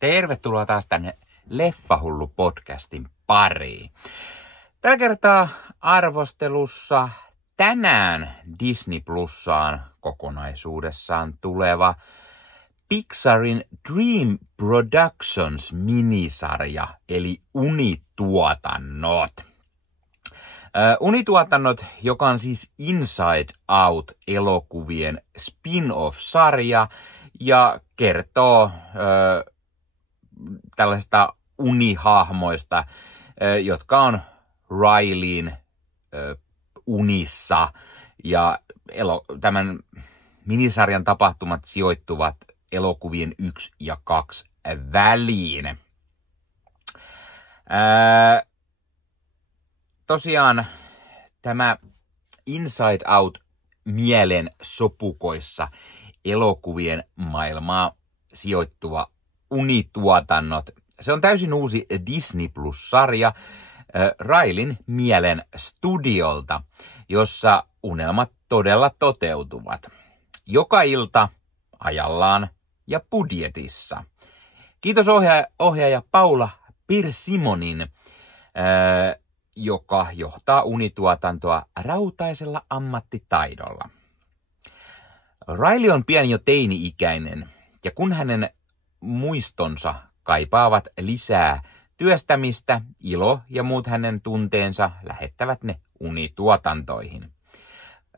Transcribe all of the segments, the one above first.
Tervetuloa taas tänne Leffahullu-podcastin pariin. Tällä kertaa arvostelussa tänään Disney Plussaan kokonaisuudessaan tuleva Pixarin Dream Productions minisarja, eli Unituotannot. Unituotannot, joka on siis Inside Out-elokuvien spin-off-sarja ja kertoo tällaisista unihahmoista, jotka on Rileyn unissa. Ja tämän minisarjan tapahtumat sijoittuvat elokuvien 1 ja 2 väliin. Tosiaan tämä Inside Out mielen sopukoissa elokuvien maailmaa sijoittuva Unituotannot. Se on täysin uusi Disney Plus-sarja Rileyn mielen studiolta, jossa unelmat todella toteutuvat. Joka ilta ajallaan ja budjetissa. Kiitos ohjaaja Paula Pirsimonin, joka johtaa unituotantoa rautaisella ammattitaidolla. Riley on pian jo teini-ikäinen, ja kun hänen muistonsa kaipaavat lisää työstämistä, ilo ja muut hänen tunteensa lähettävät ne unituotantoihin.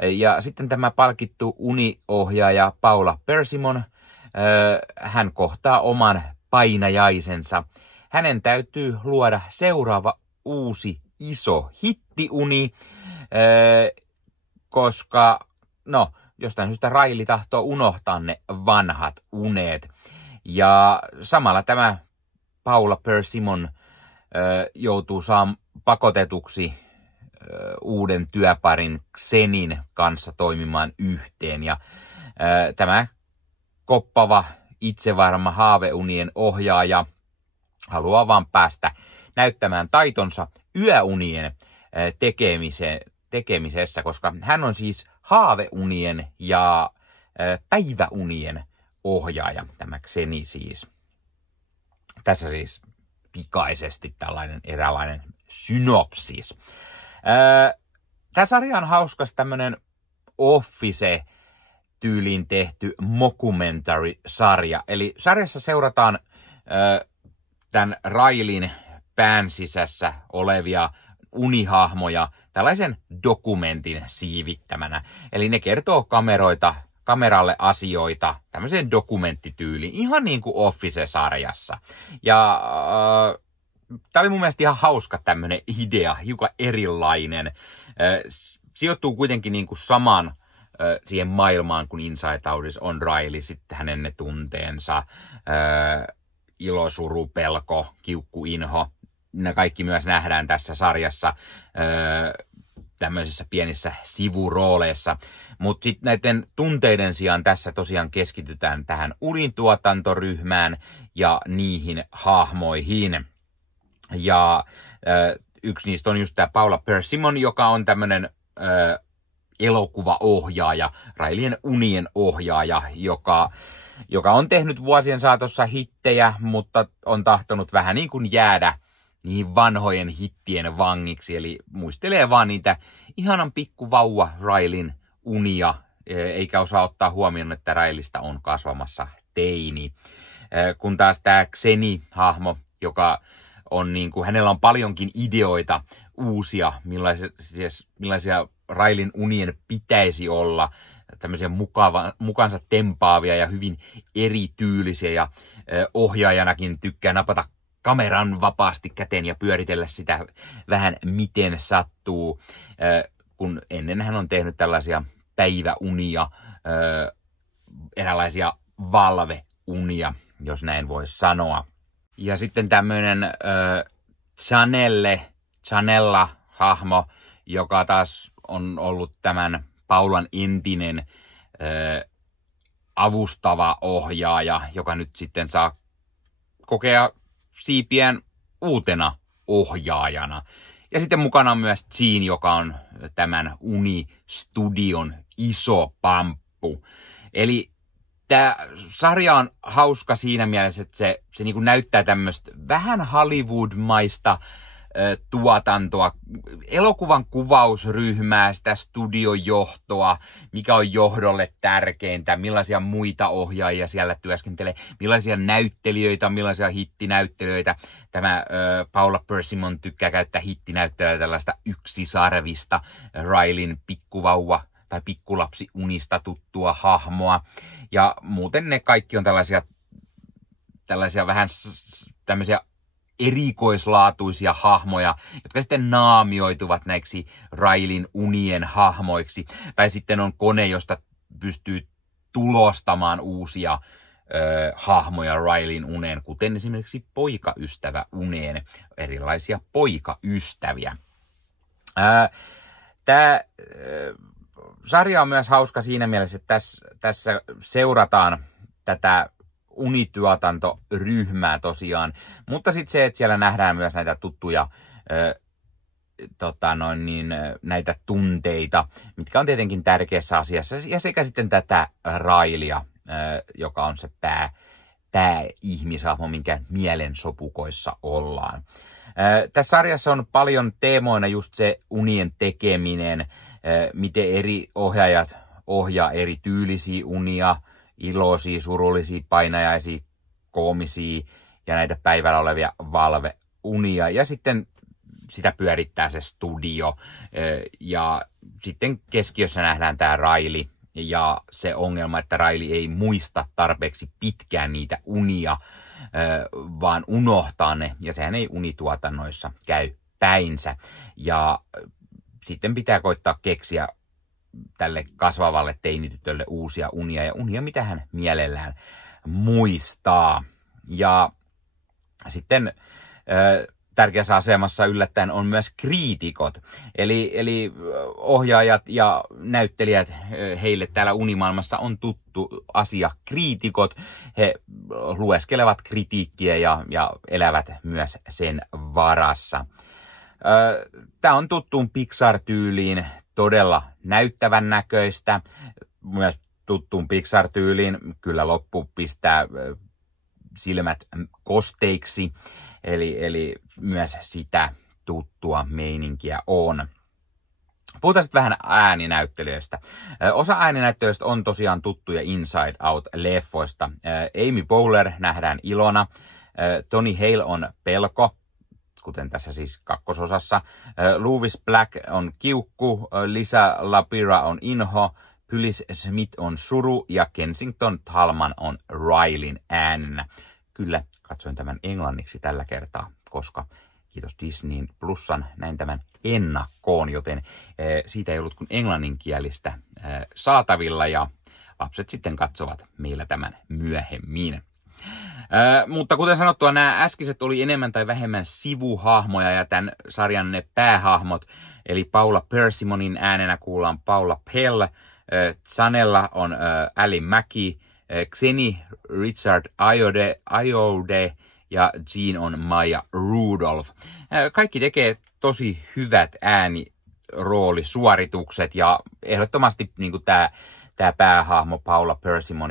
Ja sitten tämä palkittu uniohjaaja Paula Persimon, hän kohtaa oman painajaisensa. Hänen täytyy luoda seuraava uusi iso hittiuni, koska jostain syystä Riley tahtoo unohtaa ne vanhat unet. Ja samalla tämä Paula Persimon joutuu pakotetuksi uuden työparin Xenin kanssa toimimaan yhteen. Ja tämä koppava, itsevarma haaveunien ohjaaja haluaa vaan päästä näyttämään taitonsa yöunien tekemisessä, koska hän on siis haaveunien ja päiväunien ohjaaja, tämä Xeni siis. Tässä siis pikaisesti tällainen eräänlainen synopsis. Tämä sarja on hauskas tämmönen Office-tyyliin tehty mockumentary-sarja. Eli sarjassa seurataan tämän Rileyn pään sisässä olevia unihahmoja tällaisen dokumentin siivittämänä. Eli ne kertoo kameralle asioita tämmöiseen dokumenttityyliin, ihan niin kuin Office-sarjassa. Ja tämä oli mun mielestä ihan hauska tämmöinen idea, hiukan erilainen. Sijoittuu kuitenkin niin kuin saman siihen maailmaan kuin Inside Outissa on Riley, sitten hänen ne tunteensa, ilo, suru, pelko, kiukku, inho. Ne kaikki myös nähdään tässä sarjassa tämmöisissä pienissä sivurooleissa. Mutta sitten näiden tunteiden sijaan tässä tosiaan keskitytään tähän unituotantoryhmään ja niihin hahmoihin. Ja yksi niistä on just tämä Paula Persimon, joka on tämmöinen elokuvaohjaaja, Rileyn unien ohjaaja, joka on tehnyt vuosien saatossa hittejä, mutta on tahtonut vähän niin kuin jäädä niihin vanhojen hittien vangiksi. Eli muistelee vaan niitä ihanan pikkuvauva Rileyn unia, eikä osaa ottaa huomioon, että Rileystä on kasvamassa teini. Kun taas tämä Xeni-hahmo, joka on niin kuin, hänellä on paljonkin ideoita uusia, millaisia Rileyn unien pitäisi olla, tämmöisiä mukansa tempaavia ja hyvin erityylisiä, ja ohjaajanakin tykkää napata kameran vapaasti käteen ja pyöritellä sitä vähän miten sattuu, kun ennen hän on tehnyt tällaisia päiväunia, eräänlaisia valveunia, jos näin voisi sanoa. Ja sitten tämmöinen Chanella-hahmo, joka taas on ollut tämän Paulan entinen avustava ohjaaja, joka nyt sitten saa kokea siipien uutena ohjaajana. Ja sitten mukana on myös Jean, joka on tämän Uni-studion iso pamppu. Eli Tämä sarja on hauska siinä mielessä, että se niin kuin näyttää tämmöistä vähän Hollywood-maista tuotantoa, elokuvan kuvausryhmää, sitä studiojohtoa, mikä on johdolle tärkeintä, millaisia muita ohjaajia siellä työskentelee, millaisia näyttelijöitä, millaisia hittinäyttelijöitä. Tämä Paula Persimon tykkää käyttää hittinäyttelijöitä, tällaista yksisarvista Rileyn pikkuvauva tai pikkulapsi unista tuttua hahmoa. Ja muuten ne kaikki on tällaisia vähän tämmöisiä erikoislaatuisia hahmoja, jotka sitten naamioituvat näiksi Rileyn unien hahmoiksi. Tai sitten on kone, josta pystyy tulostamaan uusia hahmoja Rileyn uneen, kuten esimerkiksi poikaystävä uneen, erilaisia poikaystäviä. Tämä sarja on myös hauska siinä mielessä, että tässä seurataan tätä unituotantoryhmää tosiaan, mutta sitten se, että siellä nähdään myös näitä tuttuja näitä tunteita, mitkä on tietenkin tärkeässä asiassa, ja sekä sitten tätä Rileya, joka on se pääihmishahmo, minkä mielen sopukoissa ollaan. Tässä sarjassa on paljon teemoina just se unien tekeminen, miten eri ohjaajat ohjaa eri tyylisiä unia, iloisia, surullisia, painajaisia, koomisia ja näitä päivällä olevia valveunia. Ja sitten sitä pyörittää se studio. Ja sitten keskiössä nähdään tämä Riley ja se ongelma, että Riley ei muista tarpeeksi pitkään niitä unia, vaan unohtaa ne. Ja sehän ei unituotannoissa käy päinsä. Ja sitten pitää koittaa keksiä tälle kasvavalle teinitytölle uusia unia ja unia, mitä hän mielellään muistaa. Ja sitten tärkeässä asemassa yllättäen on myös kriitikot. Eli ohjaajat ja näyttelijät, heille täällä unimaailmassa on tuttu asia kriitikot. He lueskelevat kritiikkiä ja elävät myös sen varassa. Tämä on tuttuun Pixar-tyyliin todella näyttävän näköistä. Myös tuttuun Pixar-tyyliin kyllä loppu pistää silmät kosteiksi. Eli myös sitä tuttua meininkiä on. Puhutaan sitten vähän ääninäyttelijöistä. Osa ääninäyttelijöistä on tosiaan tuttuja Inside Out-leffoista. Amy Poehler nähdään Ilona. Tony Hale on Pelko, kuten tässä siis kakkososassa. Louis Black on Kiukku. Lisa Lapira on Inho. Phyllis Smith on Suru. Ja Kensington Talman on Rileyn äänenä. Kyllä, katsoin tämän englanniksi tällä kertaa, koska kiitos Disneyn Plusan näin tämän ennakkoon, joten siitä ei ollut kuin englanninkielistä saatavilla ja lapset sitten katsovat meillä tämän myöhemmin. Mutta kuten sanottua, nämä äskeiset oli enemmän tai vähemmän sivuhahmoja ja tämän sarjan ne päähahmot, eli Paula Persimonin äänenä kuullaan Paula Pell, Zanella on Ali Mackie, Xeni Richard Ayoade ja Jean on Maya Rudolph. Kaikki tekee tosi hyvät ääniroolisuoritukset ja ehdottomasti niin tämä päähahmo Paula Persimon,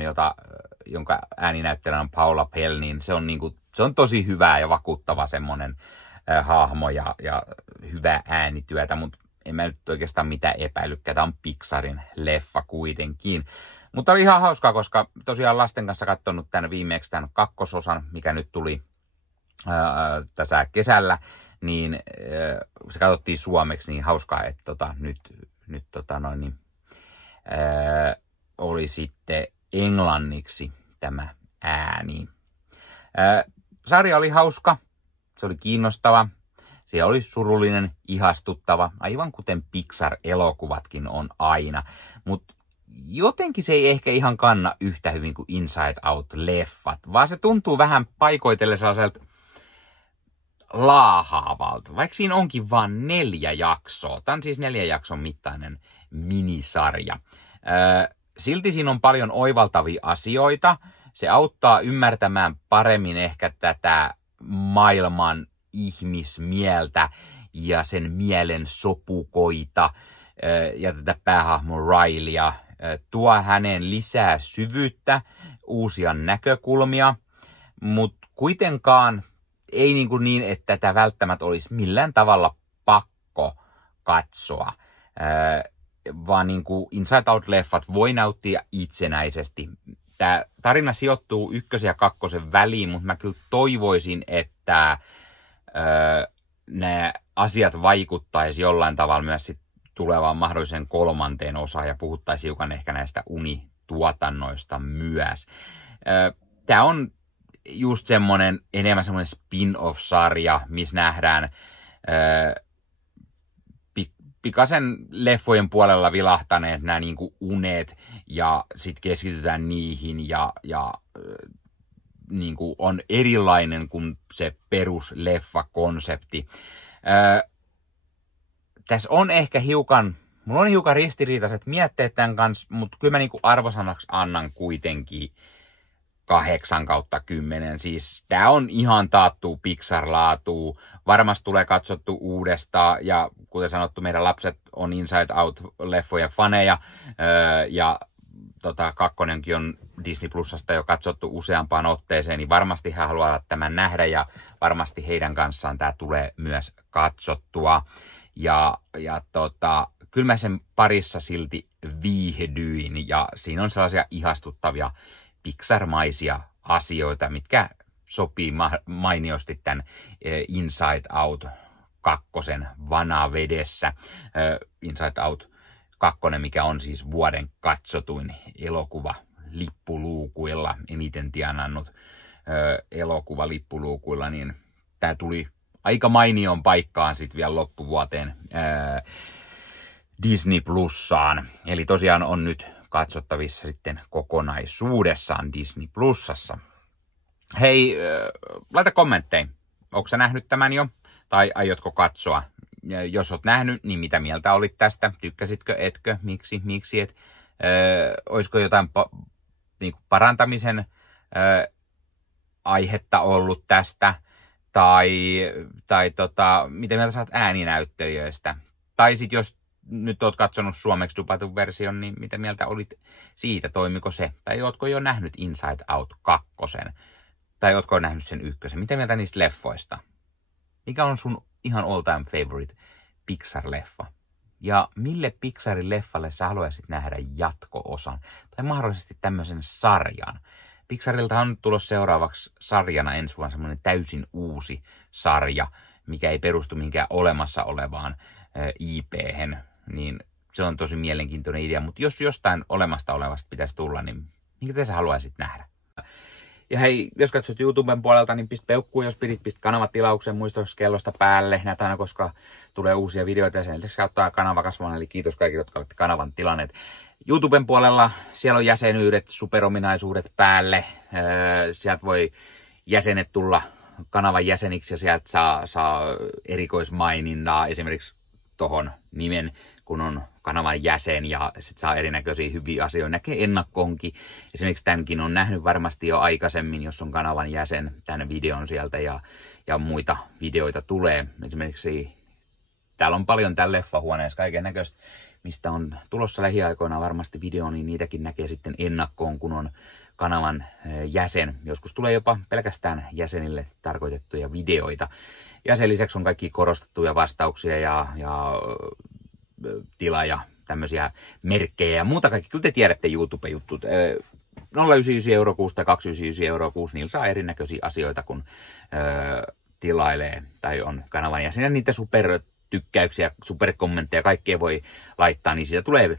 jonka ääninäyttelijä on Paula Pell, niin se on tosi hyvää ja vakuuttava semmoinen hahmo ja hyvää äänityötä, mutta en mä nyt oikeastaan mitään epäilykään. Tämä on Pixarin leffa kuitenkin. Mutta oli ihan hauskaa, koska tosiaan lasten kanssa katsonut viimeksi tämän kakkososan, mikä nyt tuli tässä kesällä, niin se katsottiin suomeksi, niin hauskaa, että nyt oli sitten englanniksi tämä ääni. Sarja oli hauska, se oli kiinnostava, se oli surullinen, ihastuttava, aivan kuten Pixar-elokuvatkin on aina, mutta jotenkin se ei ehkä ihan kanna yhtä hyvin kuin Inside Out-leffat, vaan se tuntuu vähän paikoitelle sellaiselta laahaavalta, vaikka siinä onkin vain 4 jaksoa. Tämä on siis 4 jakson mittainen minisarja. Silti siinä on paljon oivaltavia asioita. Se auttaa ymmärtämään paremmin ehkä tätä maailman ihmismieltä ja sen mielen sopukoita ja tätä päähahmo Rileya. Tuo häneen lisää syvyyttä uusia näkökulmia, mutta kuitenkaan ei niin, että tätä välttämättä olisi millään tavalla pakko katsoa, vaan niin kuin Inside Out-leffat voi nauttia itsenäisesti. Tämä tarina sijoittuu 1. ja 2. väliin, mutta mä kyllä toivoisin, että nämä asiat vaikuttaisi jollain tavalla myös sit tulevaan mahdolliseen 3. osaan ja puhuttaisiin hiukan ehkä näistä unituotannoista myös. Tämä on just enemmän semmoinen spin-off-sarja, missä nähdään pikaisen leffojen puolella vilahtaneet nämä niinku unet ja sitten keskitytään niihin ja niinku on erilainen kuin se perusleffa-konsepti. Tässä on ehkä mulla on hiukan ristiriitaiset mietteet tämän kanssa, mutta kyllä mä niinku arvosanaksi annan kuitenkin 8/10. Siis tää on ihan taattu Pixar-laatu. Varmasti tulee katsottu uudestaan. Ja kuten sanottu, meidän lapset on Inside Out-leffojen faneja. Ja 2. on Disney Plusasta jo katsottu useampaan otteeseen. Niin varmasti he haluavat tämän nähdä. Ja varmasti heidän kanssaan tää tulee myös katsottua. Ja kyllä mä sen parissa silti viihdyin. Ja siinä on sellaisia ihastuttavia Pixar-maisia asioita, mitkä sopii mainiosti tämän Inside Out 2 vanavedessä. Inside Out 2, mikä on siis vuoden katsotuin elokuva lippuluukuilla, eniten tienannut elokuva lippuluukuilla, niin tämä tuli aika mainioon paikkaan sitten vielä loppuvuoteen Disney Plussaan. Eli tosiaan on nyt katsottavissa sitten kokonaisuudessaan Disney Plusassa. Hei, laita kommentteja. Ootko sä nähnyt tämän jo? Tai aiotko katsoa? Ja jos oot nähnyt, niin mitä mieltä olit tästä? Tykkäsitkö, etkö? Miksi et? Olisiko jotain parantamisen aihetta ollut tästä? Tai mitä mieltä sä oot ääninäyttelijöistä? Tai sit jos nyt oot katsonut suomeksi dupatun version, niin mitä mieltä olit siitä? Toimiko se? Tai ootko jo nähnyt Inside Out 2? Tai ootko nähnyt sen 1? Mitä mieltä niistä leffoista? Mikä on sun ihan all time favorite Pixar-leffa? Ja mille Pixarin leffalle sä haluaisit nähdä jatko-osan? Tai mahdollisesti tämmöisen sarjan? Pixarilta on tulossa seuraavaksi sarjana ensi vuonna semmoinen täysin uusi sarja, mikä ei perustu mihinkään olemassa olevaan IP-hen. Niin se on tosi mielenkiintoinen idea, mutta jos jostain olemasta olevasta pitäisi tulla, niin minkä sä haluaisit nähdä? Ja hei, jos katsot YouTuben puolelta, niin pistä peukkuun, jos pistä kanavatilauksen muistoskellosta päälle. Näitä aina, koska tulee uusia videoita ja sen lisäksi auttaa kanava kasvamaan. Eli kiitos kaikille, jotka olette kanavan tilanneet. YouTuben puolella siellä on jäsenyydet, superominaisuudet päälle. Sieltä voi jäsenet tulla kanavan jäseniksi ja sieltä saa erikoismainintaa esimerkiksi tohon nimen, kun on kanavan jäsen ja sit saa erinäköisiä hyviä asioita. Näkee ennakkoonkin. Esimerkiksi tämänkin on nähnyt varmasti jo aikaisemmin, jos on kanavan jäsen, tämän videon sieltä ja muita videoita tulee. Esimerkiksi täällä on paljon täällä leffahuoneessa kaiken näköistä, mistä on tulossa lähiaikoina varmasti video, niin niitäkin näkee sitten ennakkoon, kun on kanavan jäsen. Joskus tulee jopa pelkästään jäsenille tarkoitettuja videoita. Ja sen lisäksi on kaikki korostettuja vastauksia ja tila ja tämmöisiä merkkejä ja muuta kaikki. Kyllä te tiedätte YouTube-juttut. 0,99 € kuussa tai 2,99 € kuussa, niillä saa erinäköisiä asioita, kun tilailee tai on kanavan jäsen. Ja niitä supertykkäyksiä, superkommentteja, kaikkea voi laittaa, niin siitä tulee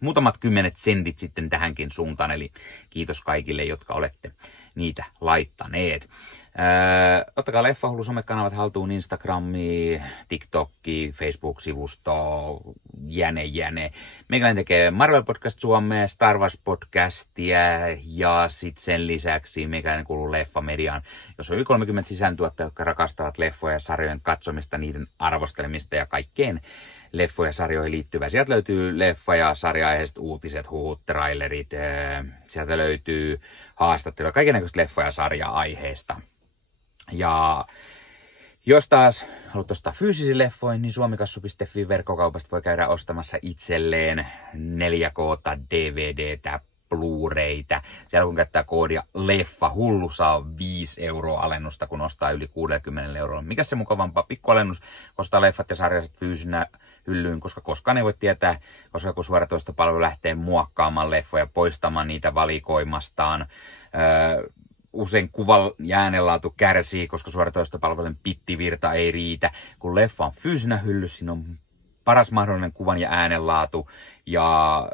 muutamat 10 sentit sitten tähänkin suuntaan. Eli kiitos kaikille, jotka olette niitä laittaneet. Ottakaa Leffahullu somekanavat haltuun, Instagrami, TikTokki, Facebook-sivusto, jäne. Meikäläinen tekee Marvel Podcast Suomea, Star Wars Podcastia ja sitten sen lisäksi meikäläinen kuuluu Leffamediaan, jos on yli 30 sisääntuottajia, jotka rakastavat leffoja ja sarjojen katsomista, niiden arvostelemista ja kaikkeen leffoja ja sarjoihin liittyvää. Sieltä löytyy leffa- ja sarja-aiheiset uutiset, huhut, trailerit, sieltä löytyy haastatteluja, kaikennäköistä leffoja ja sarja-aiheista. Ja jos taas haluat ostaa fyysisiä leffoja, niin suomikassu.fi verkkokaupasta voi käydä ostamassa itselleen 4K DVDtä Blu-raytä. Siellä kun käyttää koodia LEFFAHULLU saa 5 € alennusta, kun ostaa yli 60 €. Mikä se mukavampaa? Pikkualennus, ostaa leffat ja sarjat fyysinä hyllyyn, koska koskaan ei voi tietää, koska kun suoratoistopalvelu lähtee muokkaamaan leffoja, poistamaan niitä valikoimastaan. Usein kuvan ja äänenlaatu kärsii, koska suoratoistopalvelun pittivirta ei riitä. Kun leffa on fyysinä hyllyssä, siinä on paras mahdollinen kuvan ja äänenlaatu ja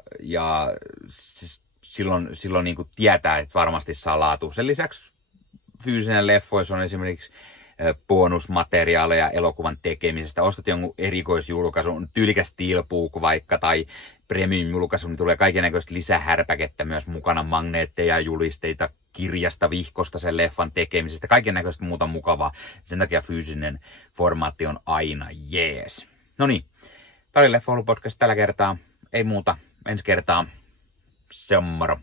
silloin niin kuin tietää, että varmasti saa laatu. Sen lisäksi fyysinen leffoissa on esimerkiksi bonusmateriaaleja elokuvan tekemisestä. Ostat jonkun erikoisjulkaisun, tyylikäs steelbook vaikka tai premium-julkaisu, niin tulee kaikennäköistä lisähärpäkettä myös mukana, magneetteja, julisteita, kirjasta, vihkosta sen leffan tekemisestä, kaikennäköistä muuta mukavaa. Sen takia fyysinen formaatti on aina jees. No niin, tämä oli LeffaHullu podcast tällä kertaa. Ei muuta, ensi kertaa. Se on moro.